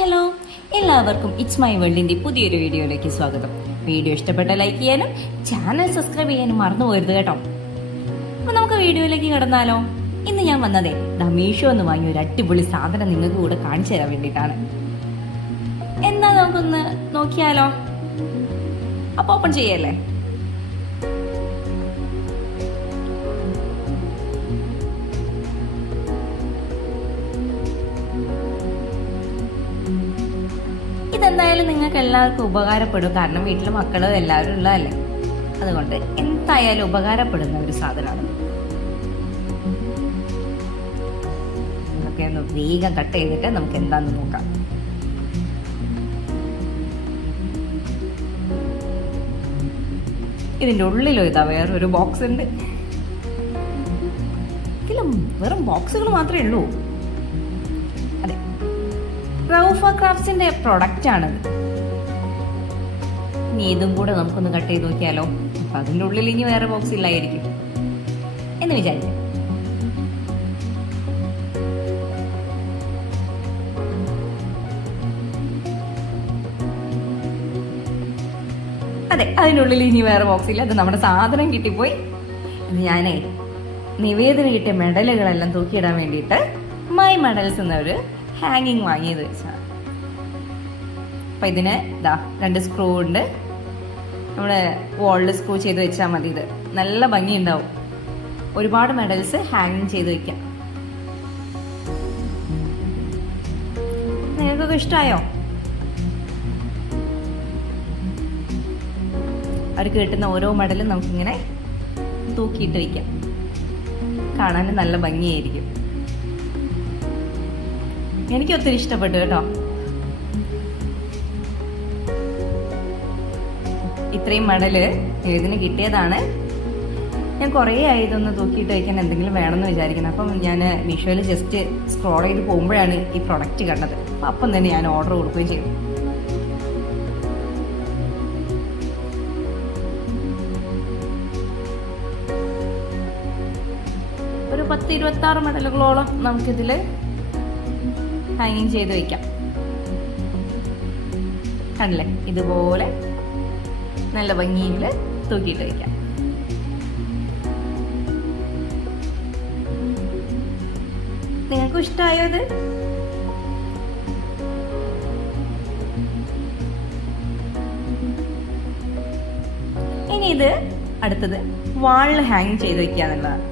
Hello എല്ലാവർക്കും it's my വേൾഡിൻ്റെ പുതിയൊരു വീഡിയോയിലേക്ക് സ്വാഗതം. വീഡിയോ ഇഷ്ടപ്പെട്ട ലൈക്ക് ചെയ്യാനും ചാനൽ സബ്സ്ക്രൈബ് ചെയ്യാനും മറന്നു പോകരുത് കേട്ടോ. അപ്പോൾ നമുക്ക് വീഡിയോയിലേക്ക് കിടന്നാലോ? ഇന്ന് ഞാൻ വന്നതേ മീഷോ എന്ന് വാങ്ങിയ ഒരു അടിപൊളി സാധനം നിങ്ങൾക്ക് കൂടെ കാണിച്ചു തരാൻ വേണ്ടിയിട്ടാണ്. എന്നാ നമുക്കൊന്ന് നോക്കിയാലോ? അപ്പോൾ ഓപ്പൺ ചെയ്യല്ലേ? ഇതെന്തായാലും നിങ്ങൾക്ക് എല്ലാവർക്കും ഉപകാരപ്പെടും. കാരണം വീട്ടിൽ മക്കളും എല്ലാവരും ഉള്ളതല്ലേ. അതുകൊണ്ട് എന്തായാലും ഉപകാരപ്പെടുന്ന ഒരു സാധനമാണ്. ഇതൊക്കെ ഒന്ന് വേഗം കട്ട് ചെയ്തിട്ട് നമുക്ക് എന്താന്ന് നോക്കാം. ഇതിൻ്റെ ഉള്ളിലോ ഇതാ വേറൊരു ബോക്സ് ഉണ്ട്. ഇതിലും വെറും ബോക്സുകൾ മാത്രമേ ഉള്ളൂ. അതെ, റൗഫ ക്രാഫ്റ്റ്സിന്റെ പ്രൊഡക്റ്റ് ആണത്. ഇനി ഇതും കൂടെ നമുക്കൊന്ന് കട്ട് ചെയ്ത് നോക്കിയാലോ? അപ്പൊ അതിൻ്റെ ഉള്ളിൽ ഇനി വേറെ ബോക്സ് ഇല്ലായിരിക്കും എന്ന് വിചാരിക്കും. അതെ, അതിനുള്ളിൽ ഇനി വേറെ ബോക്സ് ഇല്ല. അത് നമ്മുടെ സാധനം കിട്ടിപ്പോയി. ഇത് ഞാനേ നിവേദന കിട്ടിയ മെഡലുകളെല്ലാം തൂക്കിയിടാൻ വേണ്ടിയിട്ട് മൈ മെഡൽസ് എന്നൊരു ഹാങ്ങിങ് വാങ്ങിയത് വെച്ചാണ്. അപ്പം ഇതിന് ഇതാ 2 സ്ക്രൂ ഉണ്ട്. നമ്മൾ വാളിൽ സ്ക്രൂ ചെയ്ത് വെച്ചാൽ മതി. ഇത് നല്ല ഭംഗി ഉണ്ടാവും. ഒരുപാട് മെഡൽസ് ഹാങ്ങിങ് ചെയ്ത് വെക്കാം. നിങ്ങൾക്കൊക്കെ ഇഷ്ടമായോ? അവർക്ക് കിട്ടുന്ന ഓരോ മെഡലും നമുക്കിങ്ങനെ തൂക്കിയിട്ട് വയ്ക്കാം. കാണാൻ നല്ല ഭംഗിയായിരിക്കും. എനിക്ക് ഒത്തിരി ഇഷ്ടപ്പെട്ടു കേട്ടോ. ഇത്രയും മെഡല് ഇതിന് കിട്ടിയതാണ്. ഞാൻ കുറേ ആയി ഇതൊന്ന് തൂക്കിയിട്ട് വയ്ക്കാൻ എന്തെങ്കിലും വേണമെന്ന് വിചാരിക്കുന്നത്. അപ്പം ഞാൻ മീഷോയിൽ ജസ്റ്റ് സ്ക്രോൾ ചെയ്ത് പോകുമ്പോഴാണ് ഈ പ്രൊഡക്റ്റ് കണ്ടത്. അപ്പം തന്നെ ഞാൻ ഓർഡർ കൊടുക്കുകയും ചെയ്തു. ഒരു 10-26 മെഡലുകളോളം നമുക്കിതിൽ ഹാങ്ങിങ് ചെയ്ത് വയ്ക്കാം. കണ്ടില്ലേ? ഇതുപോലെ നല്ല ഭംഗിയിൽ തൂക്കിയിട്ട് വയ്ക്കാം. നിങ്ങൾക്കും ഇഷ്ടമായോ ഇത്? ഇനി ഇത് അടുത്തത് വാളിൽ ഹാങ് ചെയ്ത് വയ്ക്കുക എന്നുള്ളതാണ്.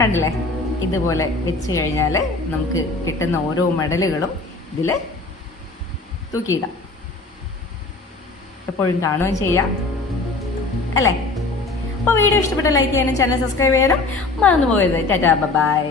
കണ്ടില്ലേ? ഇതുപോലെ വെച്ച് കഴിഞ്ഞാൽ നമുക്ക് കിട്ടുന്ന ഓരോ മെഡലുകളും ഇതിൽ തൂക്കിയിടാം. എപ്പോഴും കാണുകയും ചെയ്യാം അല്ലേ? അപ്പോൾ വീഡിയോ ഇഷ്ടപ്പെട്ട ലൈക്ക് ചെയ്യാനും ചാനൽ സബ്സ്ക്രൈബ് ചെയ്യാനും മറന്നു പോകരുത്. ടാറ്റാ, ബൈ.